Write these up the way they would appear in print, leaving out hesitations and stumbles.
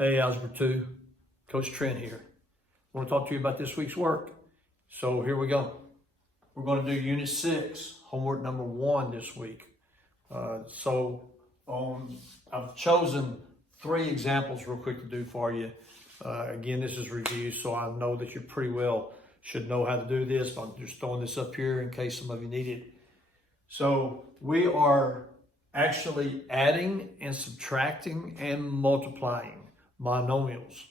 Hey, Algebra 2, Coach Trent here. I want to talk to you about this week's work. So here we go. We're going to do Unit 6, homework number 1 this week. I've chosen 3 examples real quick to do for you. Again, this is review, so I know that you pretty well should know how to do this. But I'm just throwing this up here in case some of you need it. So we are actually adding and subtracting and multiplying monomials.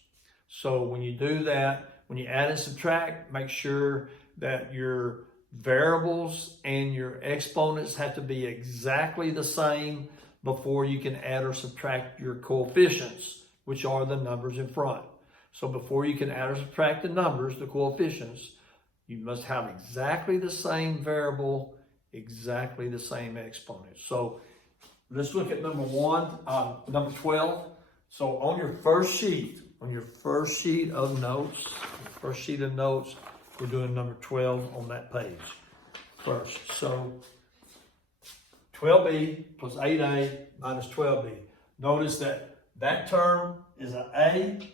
So when you do that, when you add and subtract, make sure that your variables and your exponents have to be exactly the same before you can add or subtract your coefficients, which are the numbers in front. So before you can add or subtract the numbers, the coefficients, you must have exactly the same variable, exactly the same exponent. So let's look at number 12. So on your first sheet of notes, we're doing number 12 on that page first. So 12b plus 8a minus 12b. Notice that term is an A.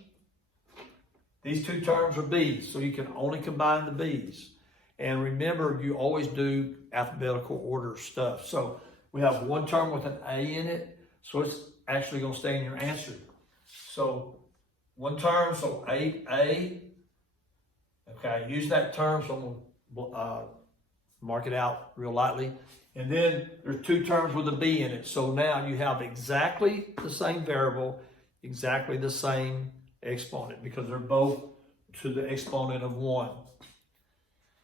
These 2 terms are B's, so you can only combine the B's. And remember, you always do alphabetical order stuff. So we have one term with an A in it, so it's actually going to stay in your answer. So one term, so 8A. Okay, use that term, so I'm going to mark it out real lightly. And then there's 2 terms with a B in it. So now you have exactly the same variable, exactly the same exponent, because they're both to the exponent of 1.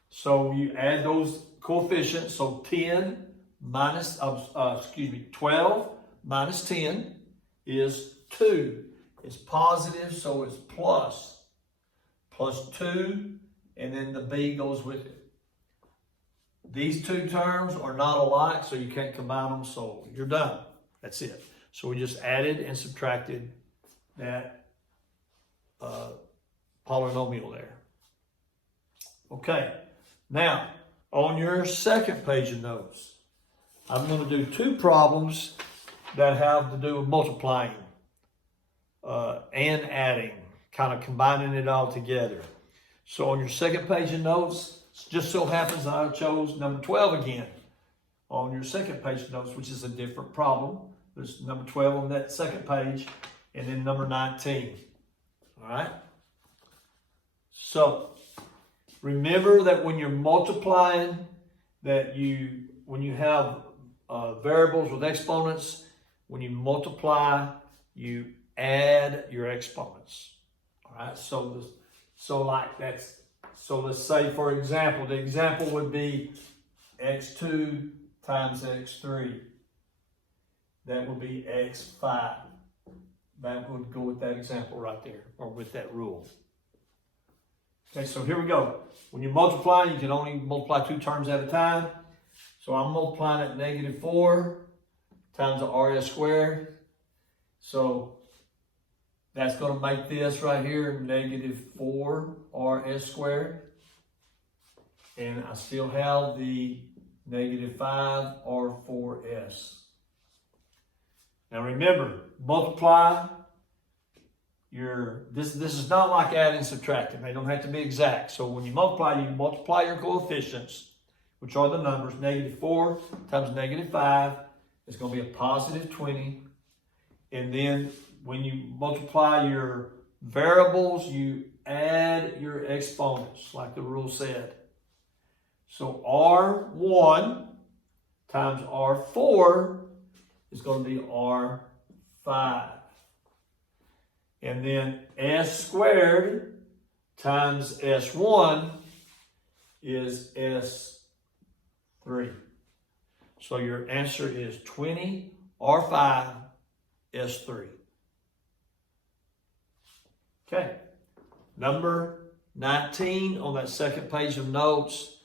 So you add those coefficients. So 12 minus 10 is 2. It's positive, so it's plus 2, and then the B goes with it. These 2 terms are not alike, so you can't combine them, so you're done. That's it. So we just added and subtracted that polynomial there. Okay, now on your second page of notes, I'm going to do 2 problems that have to do with multiplying and adding, kind of combining it all together. So on your second page of notes, it just so happens that I chose number 12 again on your second page of notes, which is a different problem. There's number 12 on that second page, and then number 19. All right? So remember that when you're multiplying, when you have variables with exponents, when you multiply, you add your exponents. All right, so let's say, for example, the example would be x2 times x3. That would be x5. That would go with that example right there, or with that rule. Okay, so here we go. When you multiply, you can only multiply 2 terms at a time. So I'm multiplying at -4 times the RS squared. So that's going to make this right here -4 RS squared. And I still have the -5 R4S. Now remember, multiply this is not like adding and subtracting. They don't have to be exact. So when you multiply your coefficients, which are the numbers. -4 times -5 is going to be a +20. And then when you multiply your variables, you add your exponents, like the rule said. So R1 times R4 is going to be R5. And then S squared times S1 is S3. So your answer is 20 R5 S3. Okay, number 19 on that second page of notes.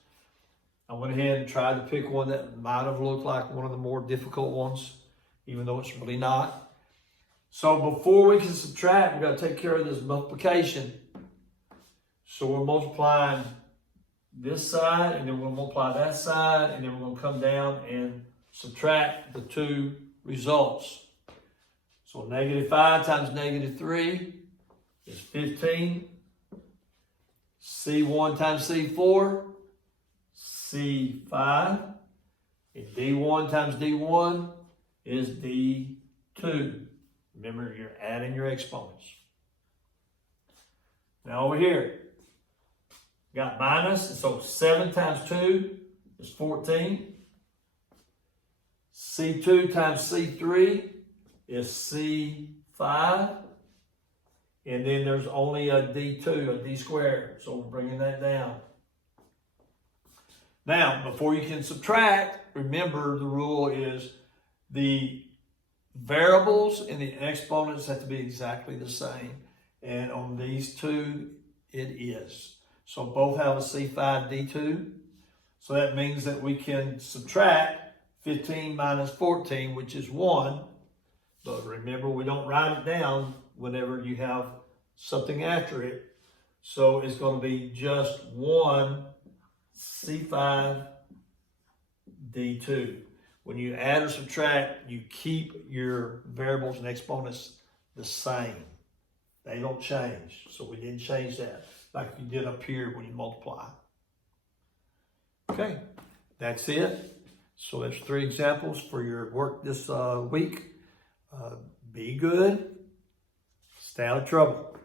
I went ahead and tried to pick one that might have looked like one of the more difficult ones, even though it's really not. So before we can subtract, we've got to take care of this multiplication. So we're multiplying this side, and then we'll multiply that side, and then we're going to come down and subtract the 2 results. So -5 times -3 is 15. C1 times C4, C5. And D1 times D1 is D2. Remember, you're adding your exponents. Now over here, got minus, so 7 times 2 is 14. C2 times C3 is C5. And then there's only a D2, a D squared. So we're bringing that down. Now, before you can subtract, remember the rule is the variables and the exponents have to be exactly the same. And on these two, it is. So both have a C5 D2. So that means that we can subtract 15 minus 14, which is 1. But remember, we don't write it down whenever you have something after it. So it's going to be just 1 C5 D2. When you add or subtract, you keep your variables and exponents the same. They don't change. So we didn't change that like you did up here when you multiply. Okay, that's it. So there's 3 examples for your work this week. Be good. Stay out of trouble.